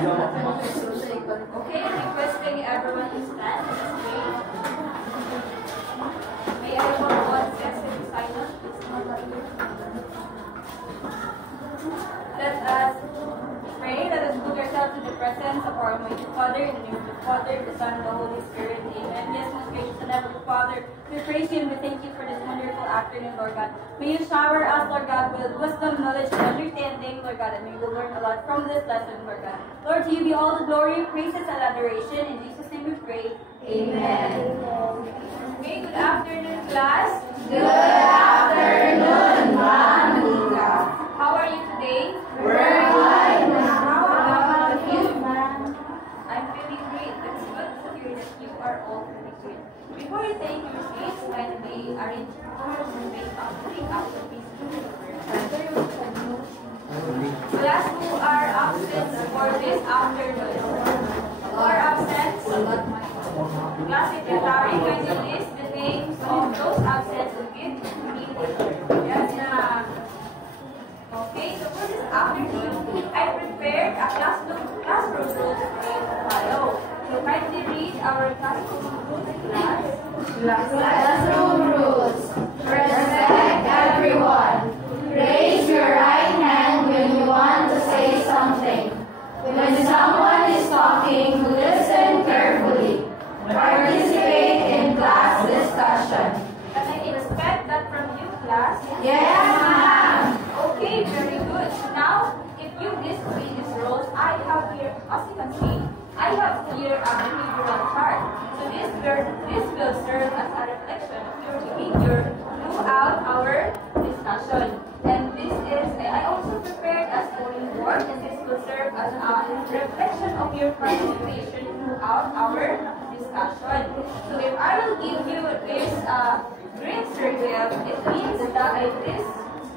Okay, requesting everyone to stand. May I have one session silence? Let us pray. Let us put ourselves in the presence of our Almighty Father, in the name of the Father, the Son, and the Holy Spirit. Amen. Yes, most gracious and heavenly Father, we praise you and we thank you for this wonderful afternoon, Lord God. May you shower us, Lord God, with wisdom, knowledge, and understanding, Lord God, and may we learn a lot from this lesson, Lord God. Lord, to you be all the glory, praises, and adoration. In Jesus' name we pray. Amen. Okay, good afternoon, class. Good afternoon, Ma'am Nika. How are you today? We're good. How about you, ma'am? I'm feeling great. It's good to hear that you are all feeling great. Before you take your seats, kindly arrange your doors and make up the afterpiece to the class who are absent for this afternoon. Who are absent? Class secretary, kindly list the names of those absent who give me the yes, na. Okay, so for this afternoon, I prepared a classroom rules for you to follow. So kindly read our classroom rules, class. Classroom rules. Respect everyone. Raise your right hand when you want to say something. When someone is talking, listen carefully. Participate in class discussion. Can I expect that from you, class? Yes, ma'am. Okay, very good. Now, if you disobey these rules, I have here, as you can see, I have here a behavioral chart. So this will serve as a reflection of your behavior throughout our discussion. And this is, I also prepared a scoring board, and this will serve as a reflection of your participation throughout our discussion. So if I will give you this green circle, it means that this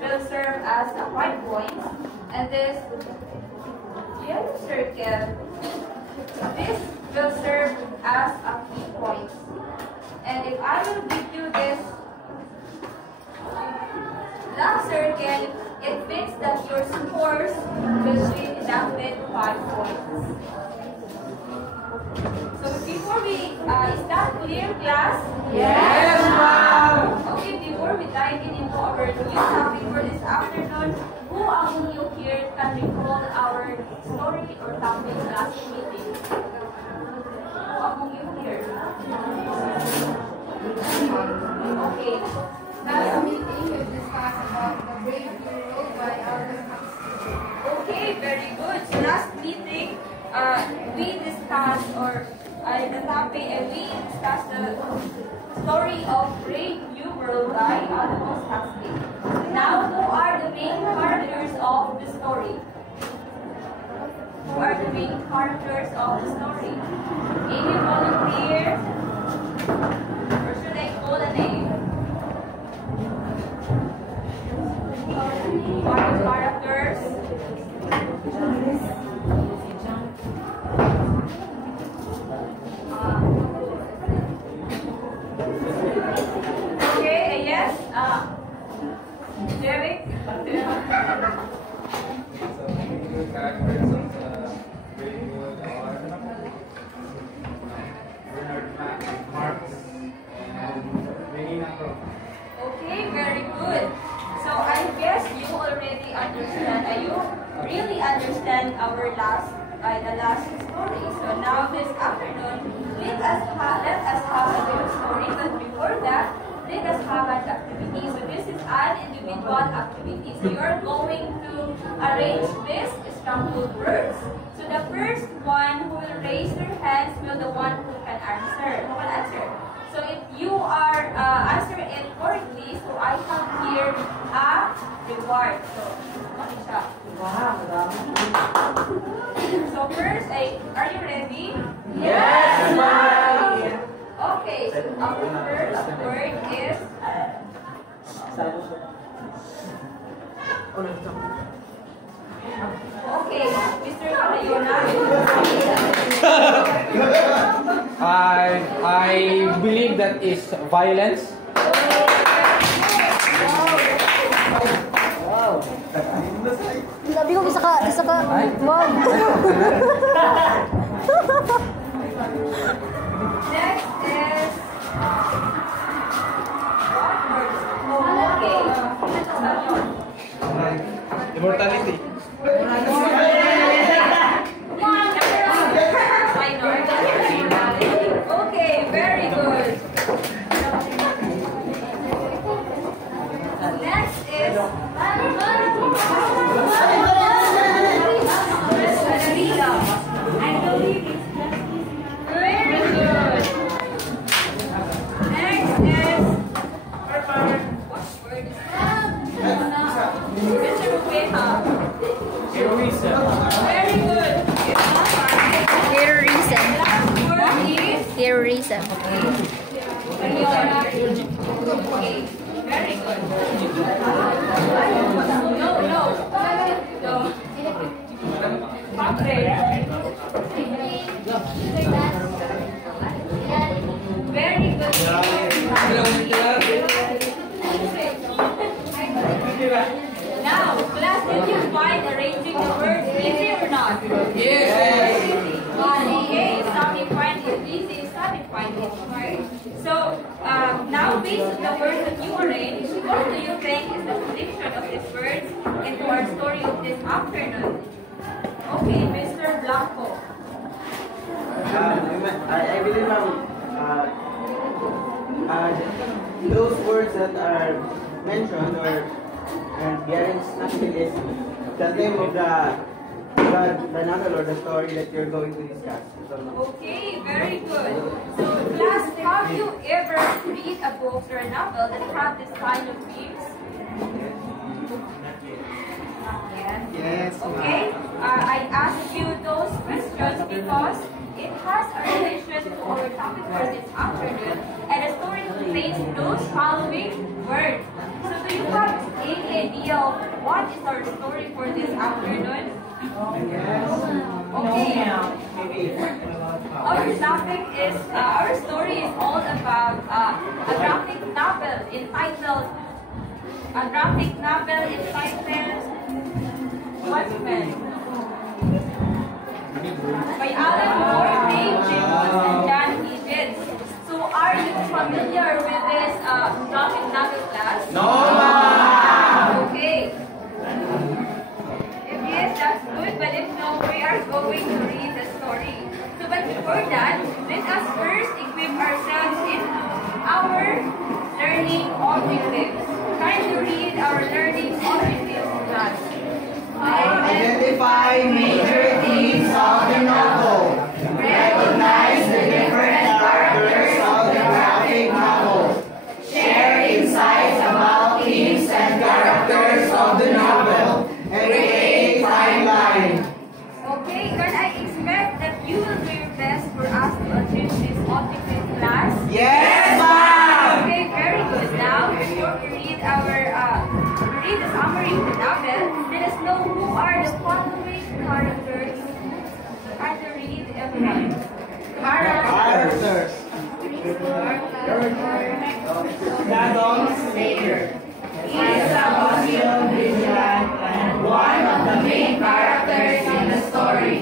will serve as a 5 points, and this yellow circle, this will serve as a 3 points. And if I will give you this black circle, it means that your scores will be deducted 5 points. So before we start, clear class? Yes, ma'am. Okay, before we dive into our new topic for this afternoon, who among you here can recall our story or topic last meeting? Who among you here? Okay. Last meeting, we discussed about the brave new rule by Albert Einstein. Okay, very good. So last meeting, we discussed the topic, and we discussed the story of Brave New World by Aldous Huxley. Now, who are the main characters of the story? Who are the main characters of the story? Any volunteer? Or should I call a name? Who are the characters? Okay, yes. Derek? Okay, very good. So I guess you already understand. You really understand our the last story. So now this afternoon, let us have a little story. But before that, let us have an activity. So this is an individual activity. So you are going to arrange this scrambled words. So the first one who will raise their hands will the one who can answer. Who will answer? So if you are answering it correctly, so I have here a reward. So, okay siya. So first, are you ready? Yes, ma'am. Okay, so our first word is okay, Mr. Camayona. I believe that is violence. Sabi ko, isa ka Asa ka? Wag. Next is okay. Immortality. Okay, very good. Next is very good. Next is what word is that? Mr. Rubeha. Heroism. Very good. Terrorism. Last word is Terrorism. okay. Very good. No. Okay. Very good. Now, class, did you find arranging the words easy or not? Yes. Okay, some you find it easy, some you find it hard. So, now based on the words that you arranged, what do you think is the prediction of these words into our story of this afternoon? Okay, Mr. Blanco. I believe those words that are mentioned or Garen's nothing is the name of the novel or the story that you're going to discuss. Okay, very good. So, class, have you ever read a book or a novel that have this kind of themes? Yes. Okay, I asked you those questions because it has a relation to our topic for this afternoon, and the story contains those following words. So do you have any idea of what is our story for this afternoon? Okay. Our topic is, our story is all about a graphic novel entitled Watchmen by Alan Moore, Dave Gibbons, and John Higgins. So are you familiar with this graphic novel class? No! Okay. If yes, that's good, but if no, we are going to read the story. So but before that, let us first equip ourselves into our learning objectives. Kindly read our learning objectives class. Identify major themes of the novel. Recognize the different characters of the graphic novel. Share insights about themes and characters of the novel. And create timeline. Okay, can I expect that you will do your best for us to achieve this objective class? Yes, ma'am! Okay, very good. Now, before we read the summary of the novel, let us know who are the following characters. Can you read everyone? Characters. Donald Slater. He is a Bosnian vigilant and one of the main characters in the story.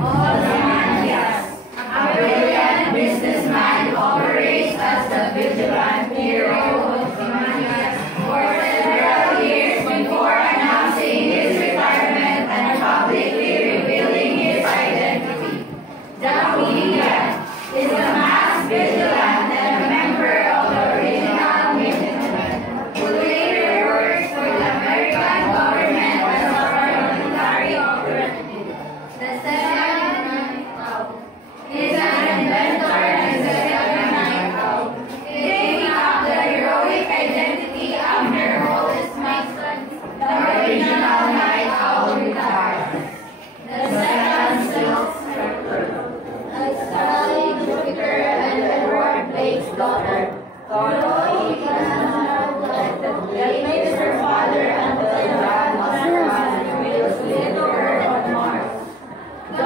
Ozymandias, a brilliant businessman, operates as the vigilant hero Ozymandias for several years before announcing his retirement and publicly revealing his identity. Dahulian is a masked vigilant and a member of the original Minutemen, who later works for the American government as a parliamentary operative. The second is an inventor and the second night owl, taking up the heroic identity after Hollis Mason, the original night owl, retired. The second Silk Surfer, Sally Jupiter and Edward Blake's daughter, although he cannot that makes her father and the John Master with little her on Mars. The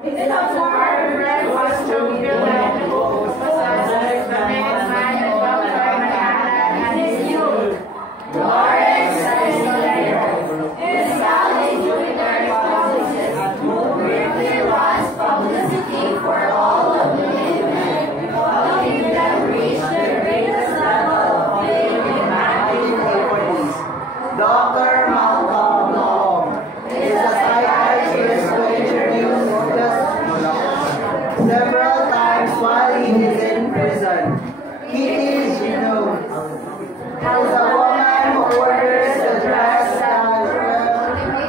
His apartment was turbulent, possessed the next man of Dr. Manhattan and his youth. Lawrence is later. His Sally Jupiter publicist, who briefly runs publicity for all of the women, helping them reach the greatest level of fame in mankind. Dr. Malcolm Long is a psychiatrist who introduced us several times while he is in prison. Kitty Genoa is a woman who orders the dress that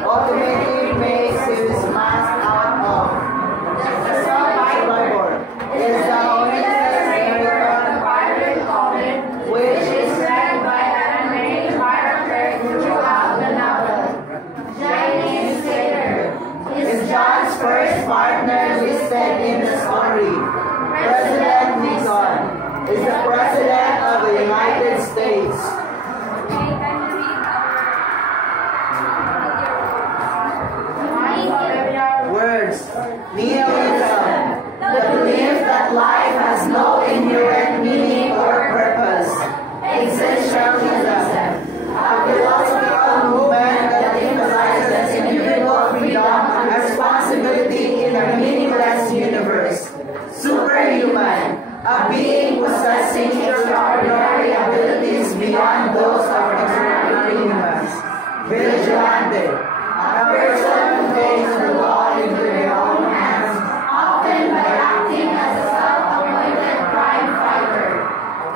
ultimately makes his mask out of. The Survivor is the only American Pirate Comet, which is read by an main character throughout the novel. Chinese Sailor is John's first partner listed in the story. President Nixon is the President of the United States. Okay, can you read Words. Nihilism. The belief that life has no inherent meaning or purpose. Existentialism. A philosophical movement that emphasizes individual freedom and responsibility in a meaningless universe. Superhuman. A being possessing extraordinary abilities beyond those of ordinary humans. Vigilante. A person who takes the law into their own hands, often by acting as a self-appointed crime fighter.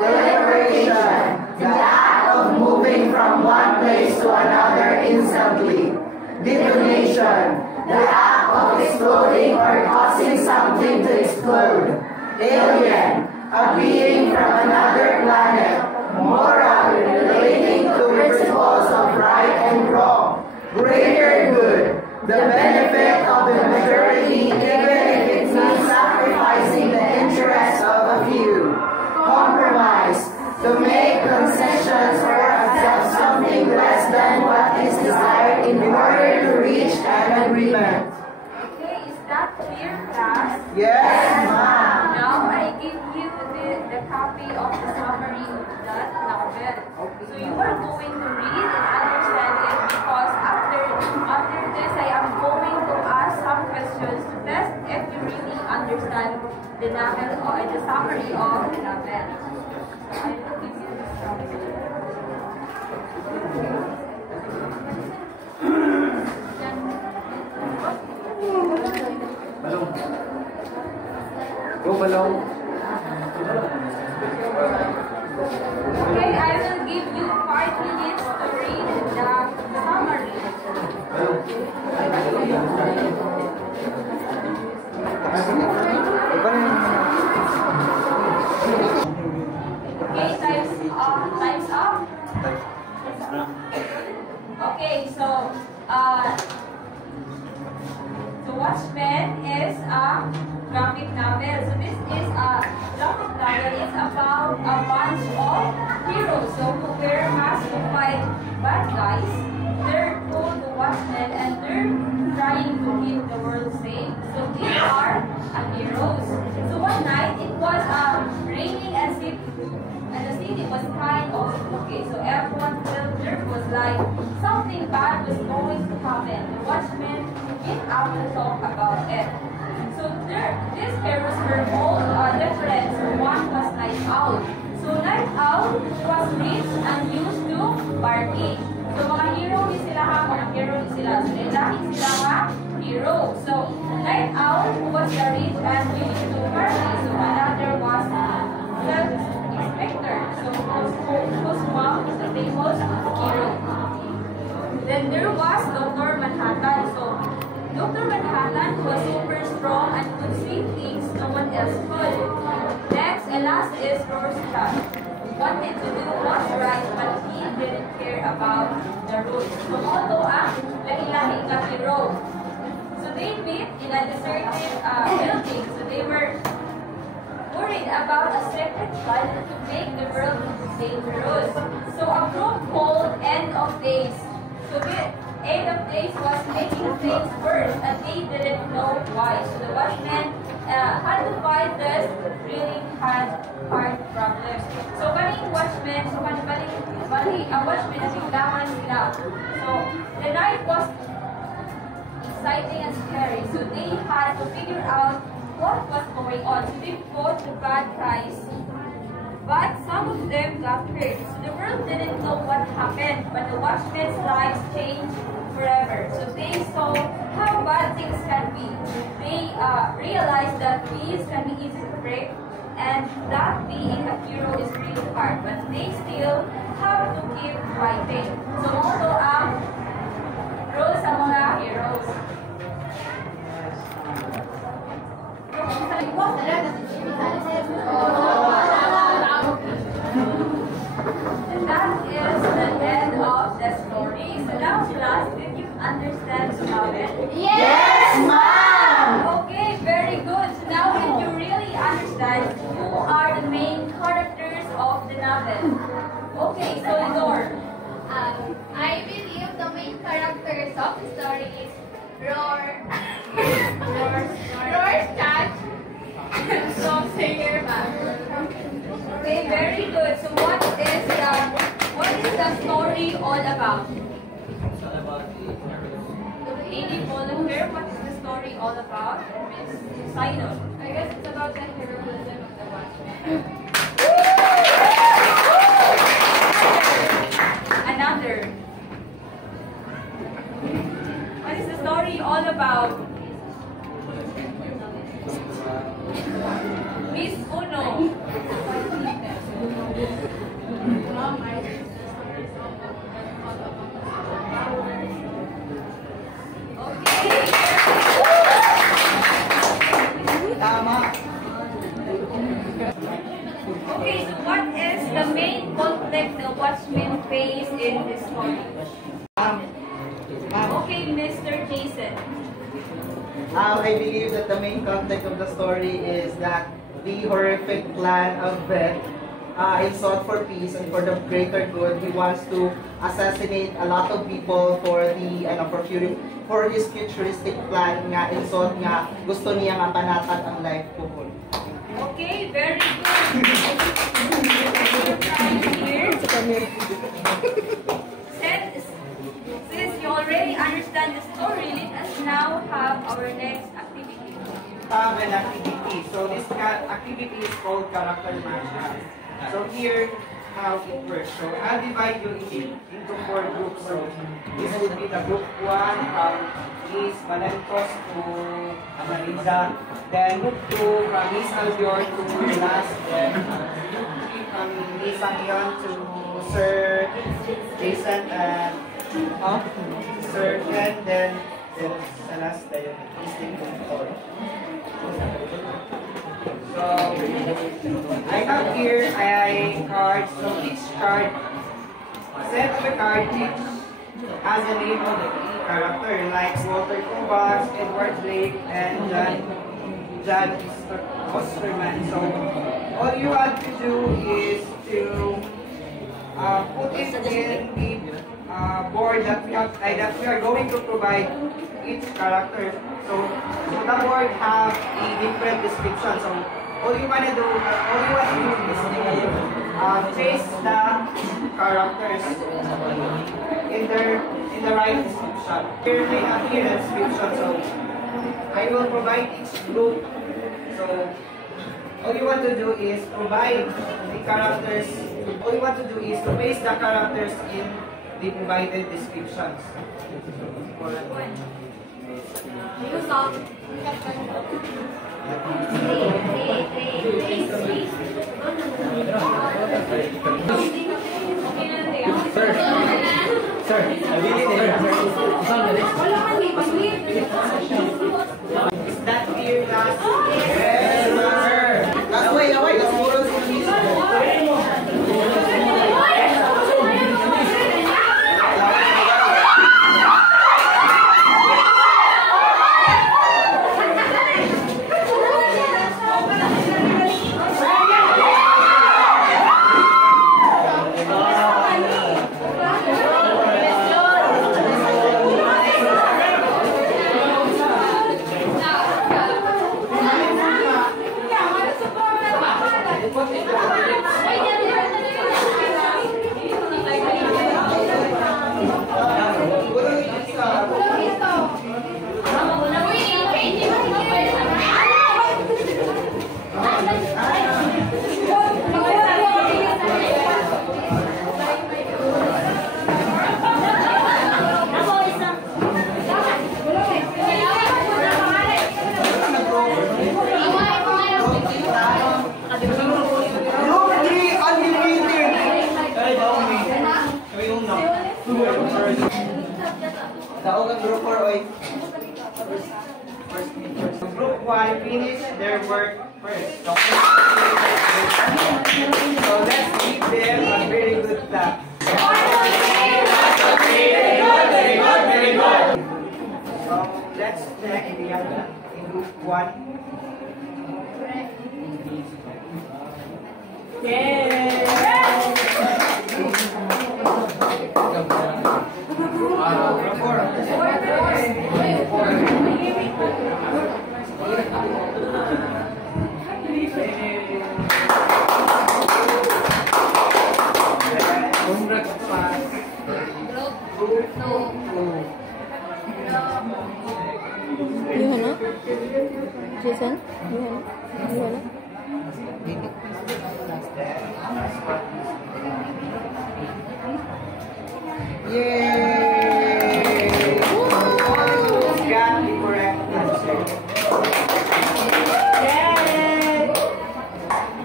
Deliberation, the act of moving from one place to another instantly. Detonation, the act of exploding or causing something to explode. Alien, a being from another planet. Moral, relating to principles of right and wrong. Greater good, the benefit of the majority even if it means sacrificing the interests of a few. Compromise, to make concessions or accept something less than what is desired in order to reach an agreement. Okay, is that clear, class? Yes, ma'am. Now I give you the copy of the summary of that novel. So you are going to read and understand it because after this I am going to ask some questions to test if you really understand the novel or the summary of the novel. So I will give you the summary. Go, Balong. Okay, I will give you 5 minutes to read the summary. Okay, time's up. Okay, so The Watchmen is a graphic novel. So this is a graphic novel. It's about a bunch of heroes who wear masks to fight bad guys. They're called the Watchmen and they're trying to keep the world safe. So these are heroes. So one night it was raining and the city was kind of okay. So everyone felt there was like something bad was going to happen. The Watchmen came out to talk about it. So these heroes were all different. So one was Night Owl. So Night Owl was rich and used to party. So mga hero ni sila ha, mga hero ni sila. So lahi sila ha, hero. So Night Owl was the rich and used to party. So another was Self-Inspector. So whose mom is the famous hero. Then there was Dr. Manhattan. So Dr. Manhattan was super strong and could see things no one else could. Next and last is Rorschach. Wanted to do what's right, but he didn't care about the rules. So although lahi-lahi ka hero. So they meet in a deserted building. So they were worried about a secret flood to make the world dangerous. So a group called End of Days. So 8 of days was making things worse, and they didn't know why. So the watchmen had to fight this really had hard problems. So kaning watchmen, so bali ang watchmen na biglaman sila. So the night was exciting and scary. So they had to figure out what was going on. So they fought the bad guys. But some of them got hurt. So the world didn't know what happened, but the watchmen's lives changed forever. So they saw how bad things can be. They realized that peace can be easy to break, and that being a hero is really hard. But they still have to keep fighting. So also role sa mga heroes. And that is the end of the story. So now, class, did you understand the novel? Yes, ma'am! Okay, very good. So now, did you really understand who are the main characters of the novel? Okay, so Lord. I believe the main characters of the story is Roar, Rorschach, and Song Singer Man. Okay, very good. So what is the story all about? Lady Volunteer, what is the story all about? Miss Sino? I guess it's about the heroism of the Watchmen. Another. What is the story all about? Miss Uno. Okay, so what is the main conflict the Watchmen face in this story? Okay, Mr. Jason. I believe that the main context of the story is that the horrific plan of Beth is sought for peace and for the greater good. He wants to assassinate a lot of people for his futuristic plan nga insult nga gusto niya nga panatag ang life ko. Okay, very good. Since you already understand the story, let us now have our next activity. Have an activity. So this activity is called character match. So here, how it works. So I'll divide you into 4 groups. So this would be the group 1 from Miss Valentos to Amariza. Then group 2 from Miss Albior to Las. Then group 3 from Miss Anion to Sir Jason and Sir Ken. Then sa last tayo, Miss Nicole. So I have here cards. So each card, set of the card each has a name of the key character, like Walter Kovacs, Edward Blake, and John Osterman. So all you have to do is to put it in the board that we are going to provide each character. So the board have a different description. So all you want to do is to trace the characters in the right description. Here I have here the description. So I will provide each group. So all you want to do is provide the characters. All you want to do is to place the characters in the provided descriptions. Sir, I really Is that clear, class? Yes, sir. That's way, that's more than 1 finish their work first. So let's give them a very good clap. Very good. So let's check the other in group 1. Jason, Yay! Got the correct answer.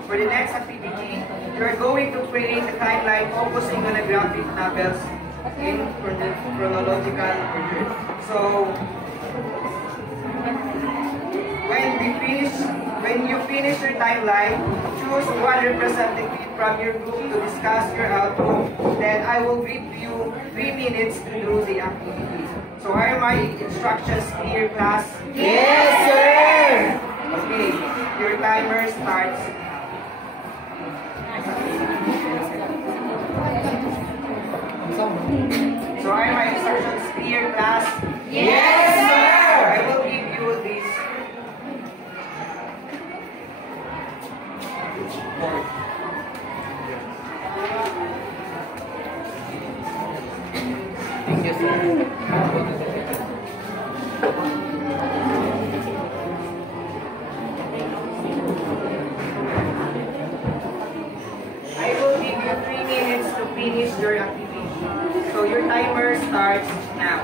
For the next activity, you are going to create a timeline focusing on the graphic novels in chronological order. So, when you finish your timeline, choose one representative from your group to discuss your outcome. Then I will give you 3 minutes to do the activity. So are my instructions clear, class? Yes, sir! Okay, your timer starts. So are my instructions clear, class? Yes, sir! I will give you this. I will give you 3 minutes to finish your activity. So your timer starts now.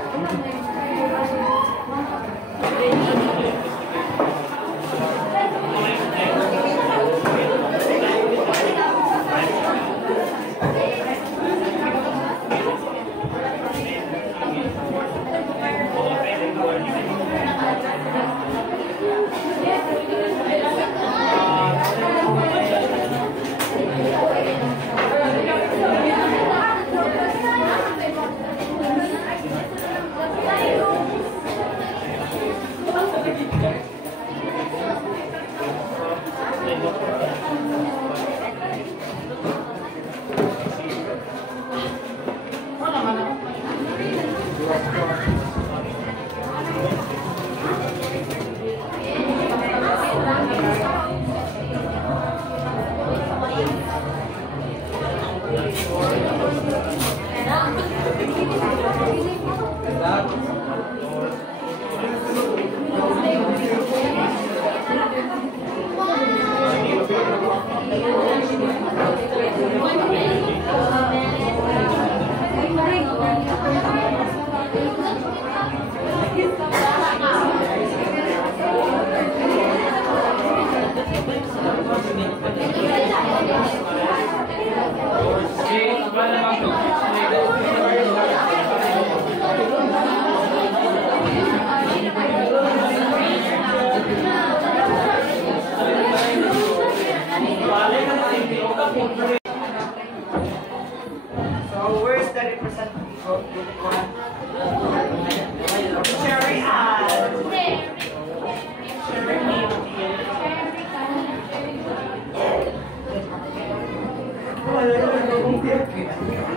So where's the representative of group 1? Cherry Ann.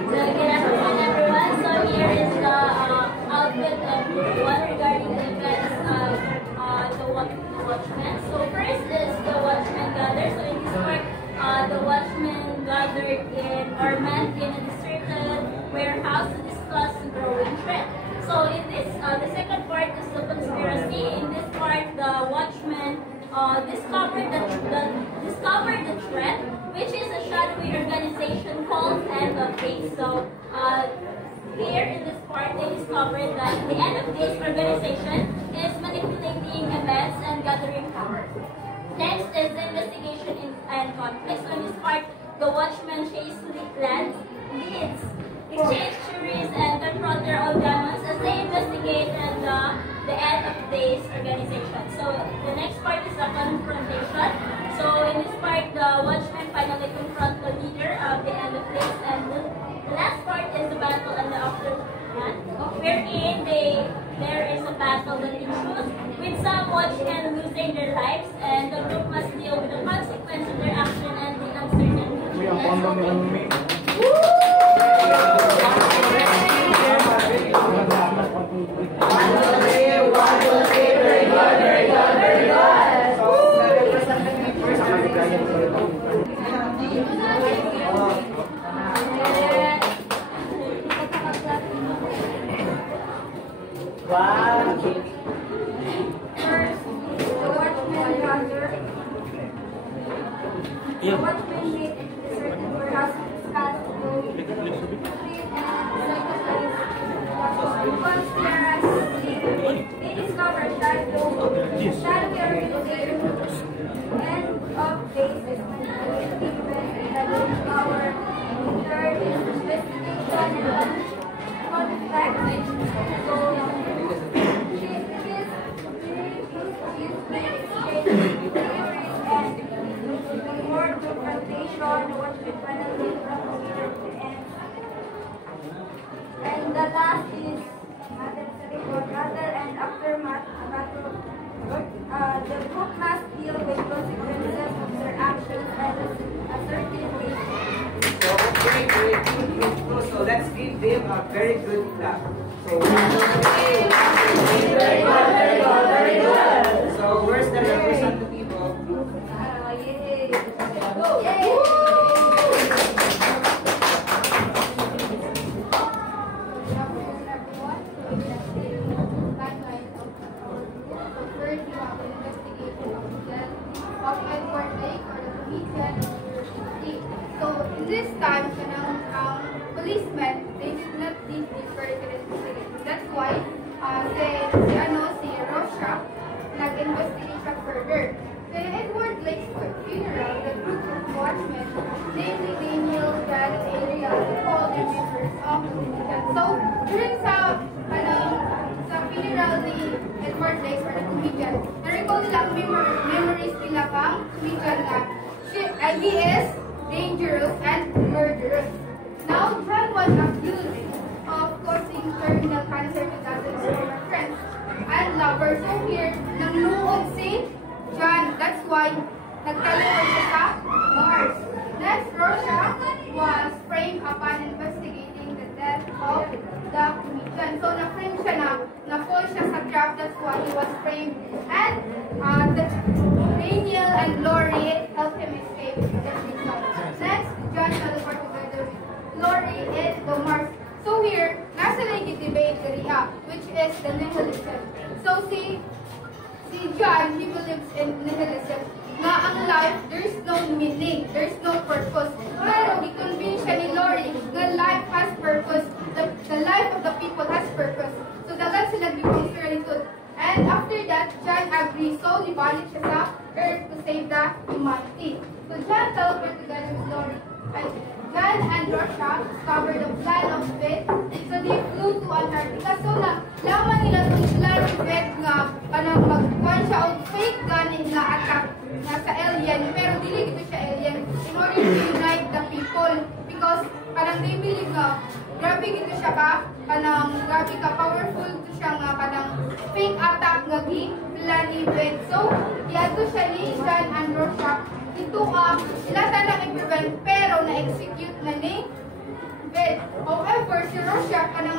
Good afternoon, everyone. So here is the output of one regarding the events of the Watchmen. So first is the Watchmen gather. So in this part, the Watchmen gathered in or met in a deserted warehouse to discuss the growing trend. So in this, the second part is the conspiracy. In this part, the Watchmen discovered the threat, which is a shadowy organization called End of Days. So here in this part, they discovered that the End of Days organization is manipulating events and gathering power. Next is the investigation and conflict. So in this part, the Watchmen chase leads, exchange theories, and confront their old demons as they investigate and the End of Days organization. So the next part The watchman made it to the certain warehouse scans to clean and conspiracy. They discovered that the shadowy organization end of days is manipulating events that will power third is investigation and conflict. So more confrontation, what we finally from the middle to end. And the last is matter and aftermath battle. The book must deal with consequences of their actions and a certain way. So, great. So let's give them a very good clap. So, very good. So, where's the representative of Yay! So in this time, policemen, they did not need this further investigation. That's why si Rorschach nag-investigate siya further. The Edward Blake's funeral, the group of watchmen, namely Daniel, Brad, and Ariel, called the members of the commission. So during sa funeral ni Edward Blake or the comedian, na-recall nila ang memories nila kang comedian na he is dangerous and murderous. Now, John was accused of causing terminal cancer to dozens of her friends and lovers. So here, nangluod si John. That's why nagtaluan siya sa Mars. Next, Rorschach was framed upon investigating the death of the comedian. So, na-frame siya na-fall siya sa trap. That's why he was framed. And Daniel and Laurie helped him escape the prison. Next, John teleported together with Laurie in the Mars. So here, nasa debate area, which is the nihilism. So si John, he believes in nihilism. Na ang life, there's no meaning, there's no purpose. Pero i-convince siya ni Laurie na life has purpose. The life of the people has purpose. So dagan sila become solitude. And after that, John agrees. So libalik siya sa Earth to save the humanity. So John teleported together with Laurie. And John and Rorschach discovered the plan of Fate. So they flew to Antarctica. So laman nila itong plan ni Fate nga kanang magkuhan siya o fake ganin na attack na sa alien. Pero dili ito siya alien in order to unite the people. Because kanang they believe nga grabe ito siya grabe ka powerful ito siya nga kanang fake attack nga plan ni Fate. So yato siya ni John and Rorschach. Ito sila talang i-prevent pero na-execute na ni Fate. However, si Rorschach, kanang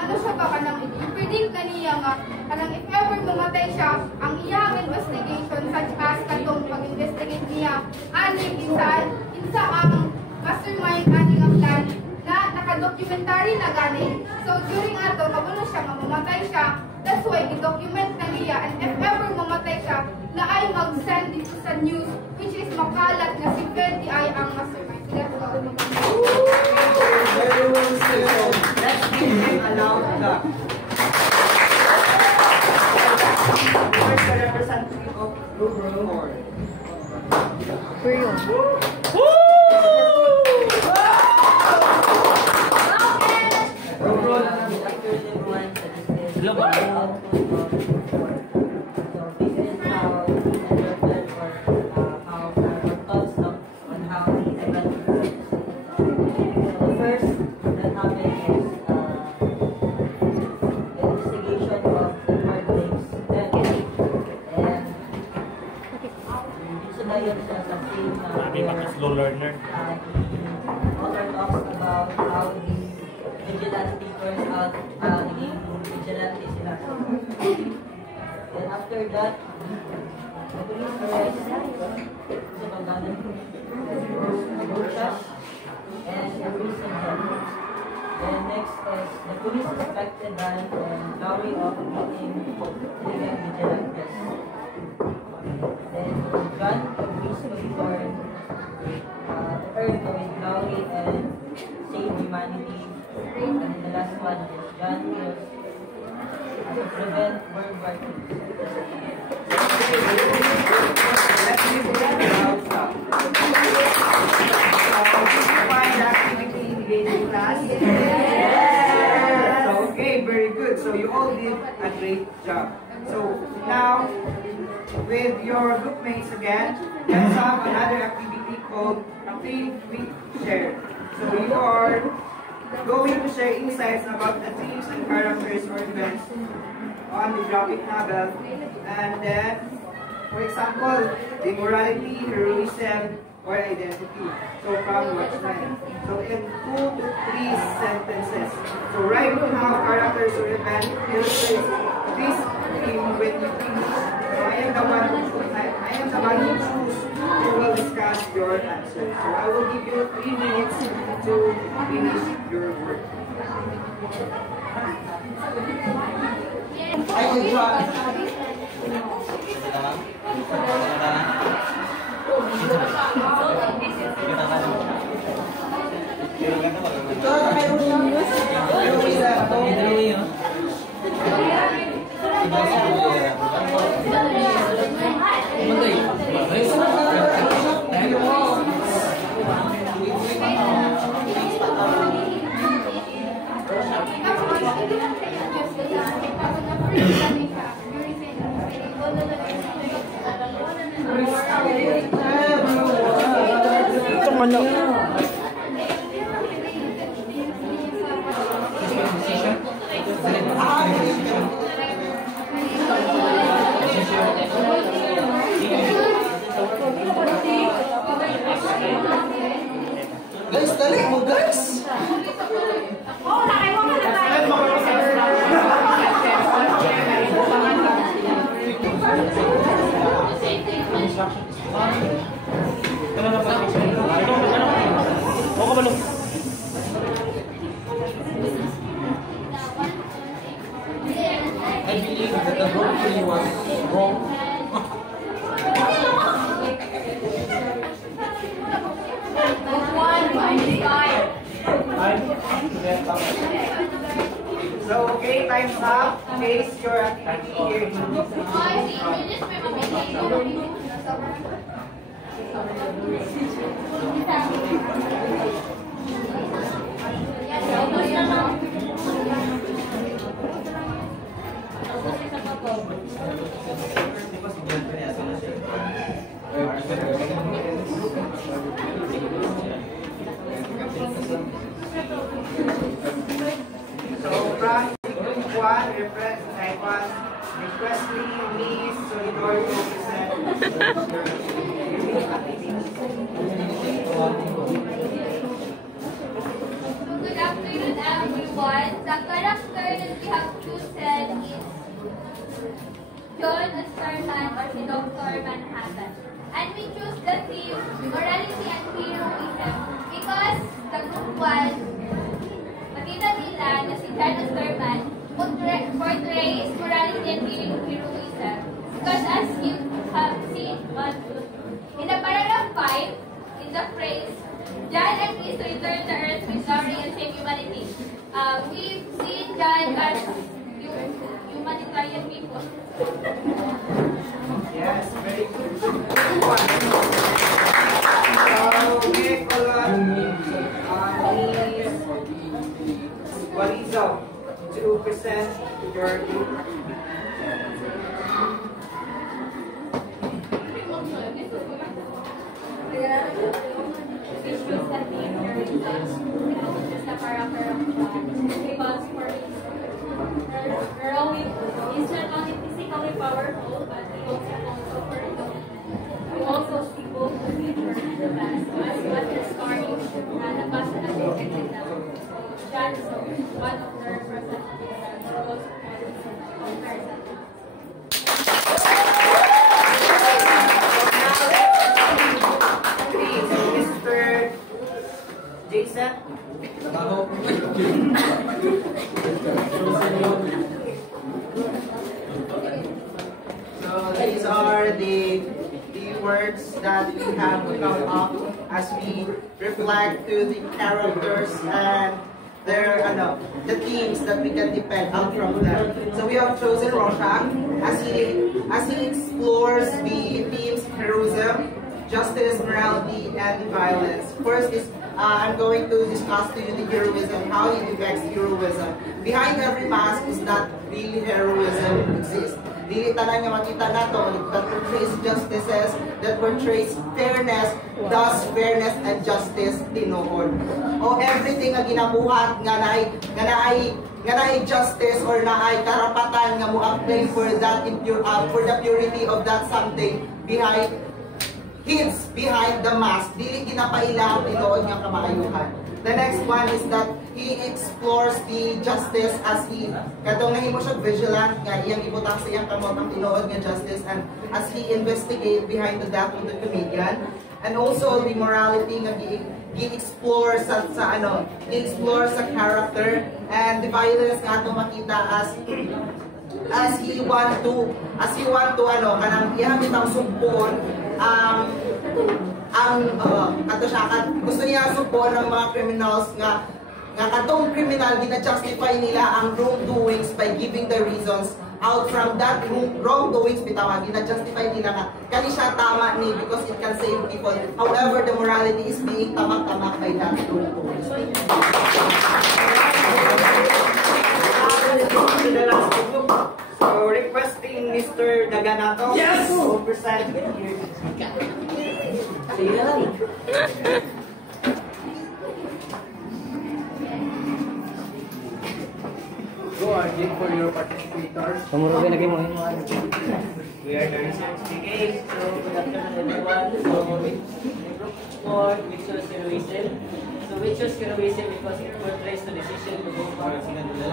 i-predict na niya nga, kanang if ever mamatay siya, ang iyang investigation such as katong pag-investigate niya, insa ang mastermind aning ang plan na naka-documentary na ganin. So, during ato, mabuno siya, mamamatay siya, that's why i-document na niya, and if ever mamatay siya, na ay mag-send dito sa news, which is makalat na si Freddy ay ang mastermind. Let's go. Let's give him a loud clap. Where's the representative of Group 4? Slow learner. Author talks about how the vigilante turns out naging vigilante sila. Then after that, the police arrest sa paggalan Rorschach and imprison him. Then next is the police suspected Dan and Laurie of being vigilantes. Then John agrees to return evangelist John Hughes to prevent World War II. Let's give them a round of applause. Did you find the activity engaging class? Yes! Okay, very good. So you all did a great job. So now, with your group mates again, let's have another activity called Think, Quick, Share. So you are going to share insights about the themes and characters or events on the graphic novel. And then, for example, the morality, heroism, or identity. So from Watchmen. So in 2 to 3 sentences. So write how characters or events illustrate this theme when you finish. So I am the one who choose who will discuss your answers. So I will give you 3 minutes to finish your work. I will try. Guys, dali mo guys! I believe that the whole thing was wrong. So okay, time's up. Face your activity here. So from group 1, reference type 1, requestly Miss Solidor to present your Good afternoon, everyone. The character that we have chosen is John Osterman or the Dr. Manhattan. And we choose the theme morality and heroism because the group was makita nila na si John Osterman portrays morality and heroism. Because as you have seen in the paragraph 5, in the phrase, John agrees to return to Earth with glory and save humanity. We've seen John as humanitarian people. Yes, very good. So we call on Miss Walizo to present your group. He's not only physically powerful, but he also see both the future and the past. So as what the story the past and the future now. John is one of the representatives that goes comparison. Please, Mr. Jason. So these are the words that we have to come up as we reflect to the characters and the themes that we can depend on from them. So we have chosen Rorschach as he explores the themes heroism, justice, morality, and violence. First is I'm going to discuss to you the heroism, how it affects heroism. Behind every mask is that really heroism exists. Dili tanan nga makita nato that portrays justices, that portrays fairness, thus fairness and justice tinuod. O everything nga ginabuhat nga naay justice or naay karapatan nga mo apply for that for the purity of that something behind the mask, dili ginapailaw tinuod nga kamaayuhan. The next one is that he explores the justice as he katong nahimo siya vigilant nga iyang ibutang sa iyang kamot ang tinuod nga justice, and as he investigate behind the death of the comedian, and also the morality nga gi-explore sa gi-explore sa character, and the violence nga ato makita as he want to kanang iyang bitang sumpon gusto niya support ng mga criminals nga katong criminal gina-justify nila ang wrongdoings by giving the reasons out from that wrongdoings bitaw gina-justify nila nga kani siya tama ni because it can save people. However, the morality is being tamak-tamak by that wrongdoings. So requesting Mr. Daganato to present here. Go again for your participators. We are the research brigade. So good afternoon everyone. So we group for we chose heroism. So we chose heroism because it portrays the decision to go back.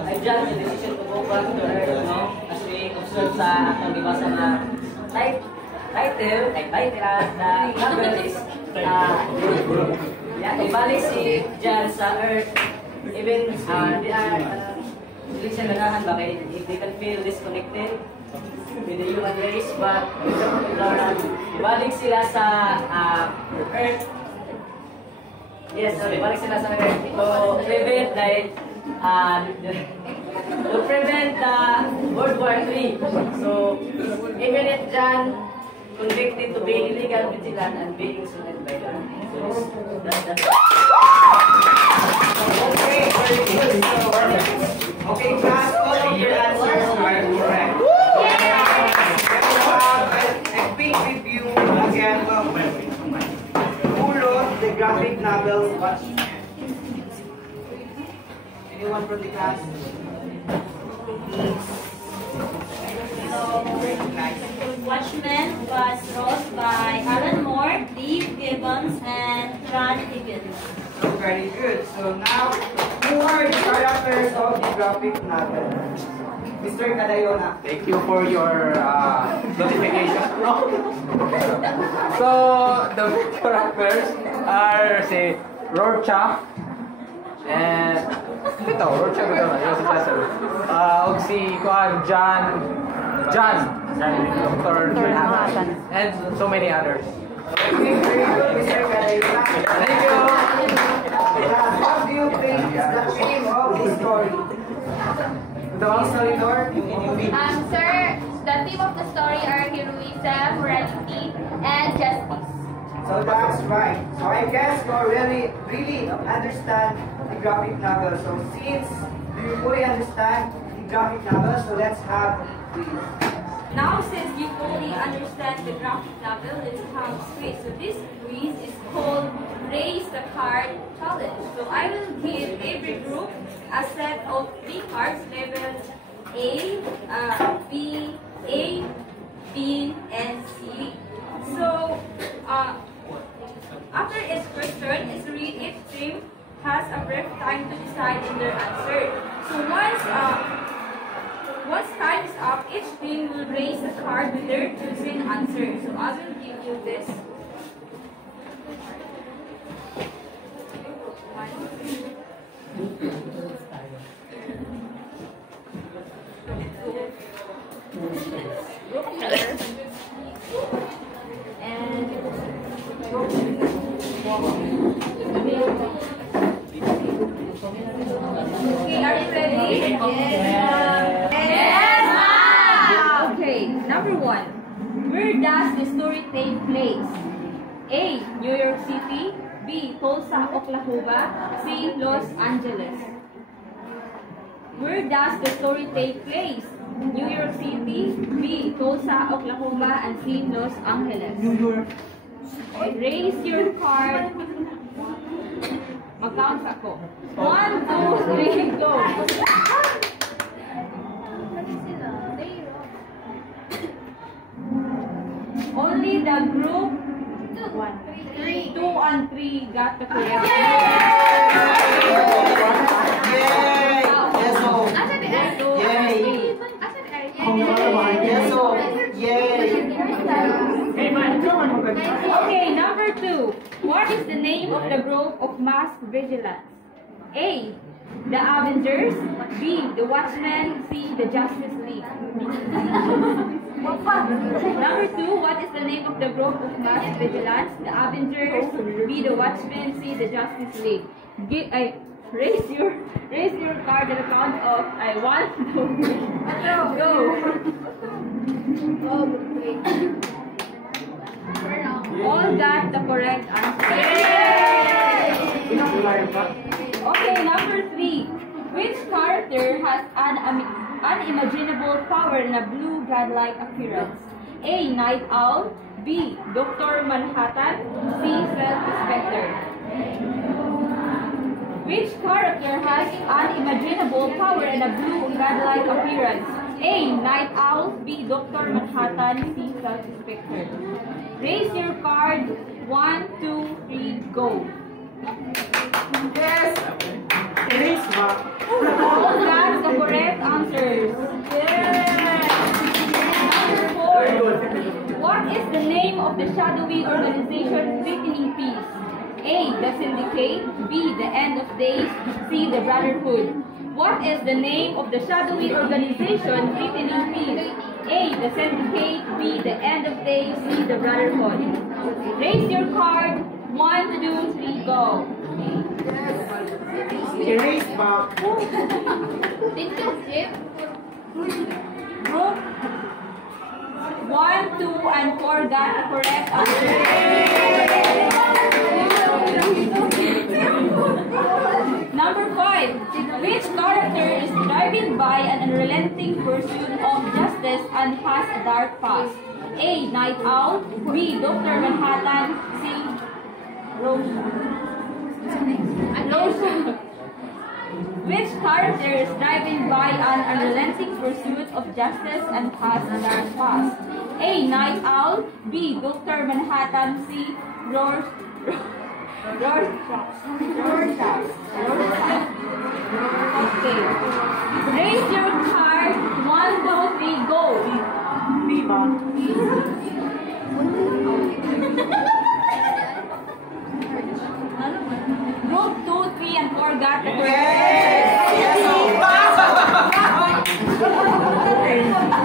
I judge the decision to go back to Earth, no? As we observe sa atong dibasa na title na novel is ibalik si John sa Earth. Even hindi siya nagahan ba kay they can feel disconnected with the human race, but ibalik sila sa Earth. Yes, sorry, balik sila sa Earth to prevent World War III. So even if John convicted to be illegal vigilant and being insulted by God. So that's Okay, very good. Okay, class, all of your answers are correct. A quick review again of who wrote the graphic novel Watchmen. Anyone from the class? Watchmen was wrote by Alan Moore, Dave Gibbons, and John Higgins. Very good. So now, who are the characters of the graphic novel? Mr. Cadayona. Thank you for your notification. So the characters are si Rorschach and Rorschach og si John, Dr. and so many others. Okay, very good, Mr. Cadayona. Thank you. What do you think is the theme of this story? The story, Lord? Sir, the theme of the story are heroism, morality, and justice. So that's right. So I guess you really understand the graphic novel. So since you fully understand the graphic novel, so let's have it, please. Now, since you fully understand the graphic novel, let's have a quiz. So this quiz is called Raise the Card Challenge. So I will give every group a set of 3 cards labeled A, B, and C. So after each question is read, each team has a brief time to decide in their answer. So once time is up, each team will raise a card with their chosen answer. So I will give you this. And Yes, ma'am! Okay, number 1. Where does the story take place? A. New York City. B. Tulsa, Oklahoma. C. Los Angeles. Where does the story take place? New York City. B. Tulsa, Oklahoma. And C. Los Angeles. New York. Raise your card. Mag-count ako. 1, 2, 3, go! Only the group 2 and 3 got the correct. Yay! Yes, oh. Yay! Yes, oh. Yay! Okay, number 2. What is the name of the group of mass vigilance? A. The Avengers. B. The Watchmen. C. The Justice League. Number 2. What is the name of the group of mass vigilance? The Avengers. B. The Watchmen. C. The Justice League. Raise your card at the count of 1, 2, 3. Go. All got the correct answer. Okay, number 3. Which character has an unimaginable power and a blue godlike appearance? A. Night Owl. B. Dr. Manhattan. C. Self-Inspector. Which character has unimaginable power and a blue godlike appearance? A. Night Owl. B. Dr. Manhattan. C. Self-Inspector. Raise your card. 1, 2, 3, go. Yes! Erase ba? All got the correct answers. Yes! Number 4. What is the name of the shadowy organization threatening peace? A. The Syndicate. B. The End of Days. C. The Brotherhood. What is the name of the shadowy organization threatening peace? A. The Syndicate. B. The End of Days. C. The Brotherhood. Raise your card. 1, 2, 3, go. Erase ba? Group 1, 2, and 4 got the correct answer. Number 5. Which character is driven by an unrelenting pursuit of justice and has a dark past? A. Night Owl. B. Dr. Manhattan. C. Rose. Which character is driven by an unrelenting pursuit of justice and has a dark past? A. Night Owl. B. Dr. Manhattan. C. Rorschach. Okay. Raise your card. 1, 2, 3, go. Viva. Group 2, 3, and 4 got the correct. Yes!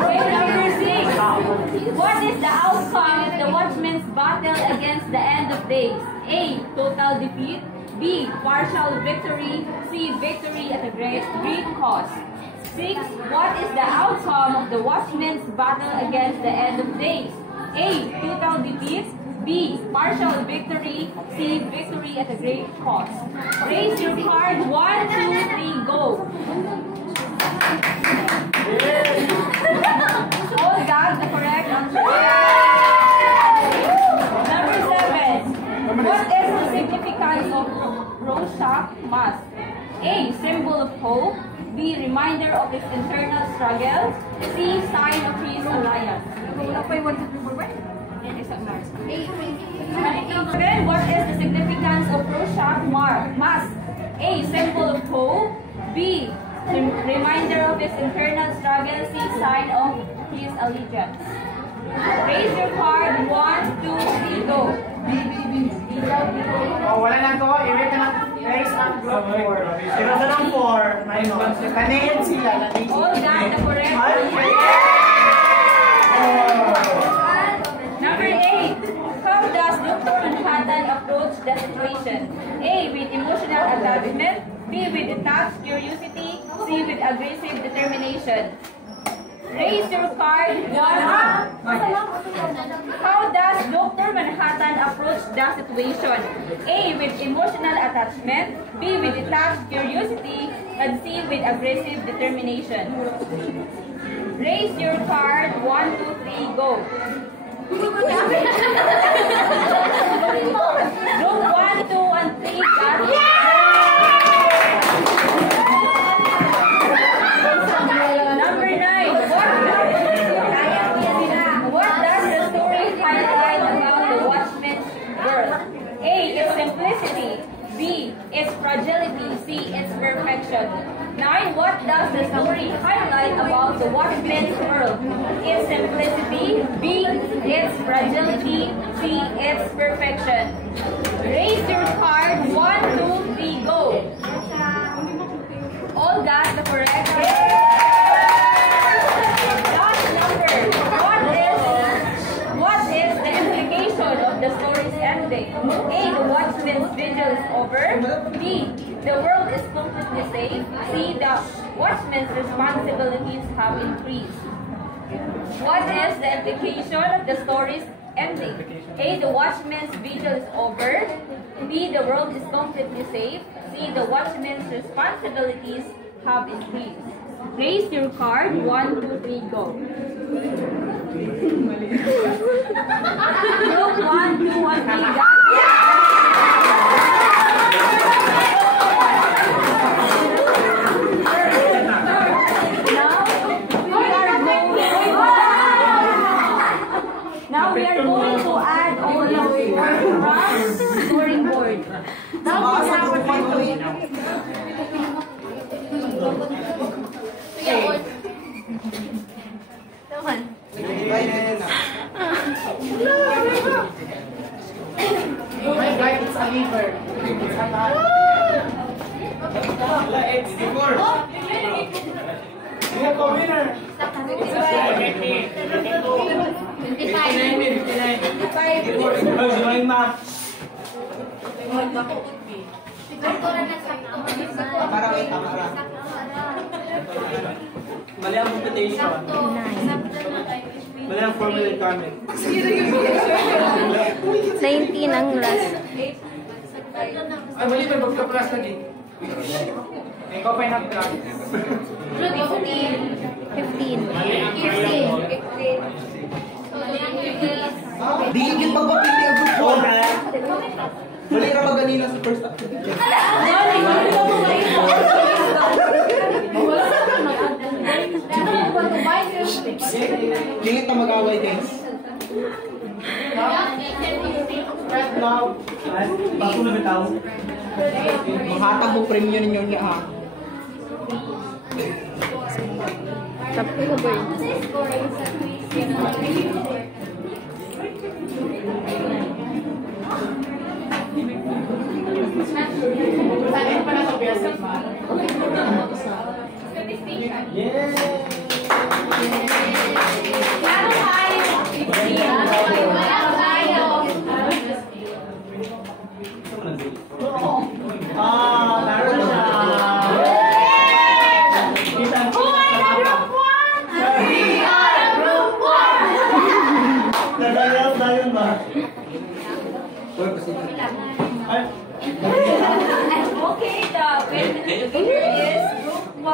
Okay, number 6. What is the outcome of the Watchmen's battle against the End of Days? A. Total defeat. B. Partial victory. C. Victory at a great cost. 6. What is the outcome of the Watchmen's battle against the End of Days? A. Total defeat. B. Partial victory. C. Victory at a great cost. Raise your card. 1, 2, 3, go. All got the correct answer. Number 7. What is the significance of Rorschach mask? A. Symbol of hope. B. Reminder of his internal struggle. C. Sign of his alliance. What is the significance of Rorschach mask? A. Symbol of hope. B. Reminder of his internal struggle. C. Sign of his allegiance. Raise your card. 1, 2, 3, go. Oh, wala na to. I-rate na. Erase na. Group 4. Pero sa ng 4, may kanayan sila. All got the correct answer. Number 8. How does Dr. Manhattan approach the situation? A. With emotional attachment. B with detached curiosity, C with aggressive determination. Raise your card. How does Dr. Manhattan approach the situation? A with emotional attachment, B with detached curiosity, and C with aggressive determination. Raise your card. 1, 2, 3, go. Group 1, 2, and 3 got it. Number 9. What does the story highlight about the Watchmen's world? A. Its simplicity. B. Its fragility. C. Its perfection. 9. What does the story highlight about the Watchmen's world? Its simplicity. B. Its fragility. C. Its perfection. Raise your card. 1, 2, 3, go. All got the correct answer. Last number. What is the implication of the story's ending? A. The Watchman's vigil is over. B. The world is completely safe. C. The Watchman's responsibilities have increased. What is the implication of the story's ending? A. The Watchman's vigil is over. B. The world is completely safe. C. The Watchman's responsibilities have increased. Raise your card. 1, 2, 3, go. Group 1, 2, and 3, got Now we are going to add all of our scoring board. Mali ang computation. Mali ang formula requirement. 19 ang last. Ay, mali ba magka-plus lagi? Ikaw pa yung nag-plus. 15. Digigil pagpapili ang group 1. Mali ka ba ganina sa first activity? Lingit na mag-away, guys. Bago na bitaw. Mahatag mo premium ninyo niya, ha? Tapos ko ba Meron siya. Nadayaw ba? Okay, the winner is Group 1.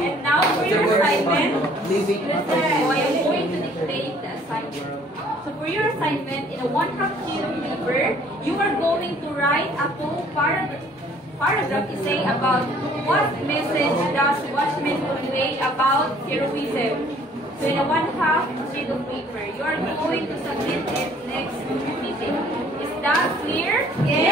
And now for your assignment, so I am going to dictate the assignment. So for your assignment, in a 1/2 kilo paper, you are going to write a full paragraph essay about what message does Watchmen convey about heroism. So in a 1/2 sheet of paper, you are going to submit it next meeting. Is that clear? Yes.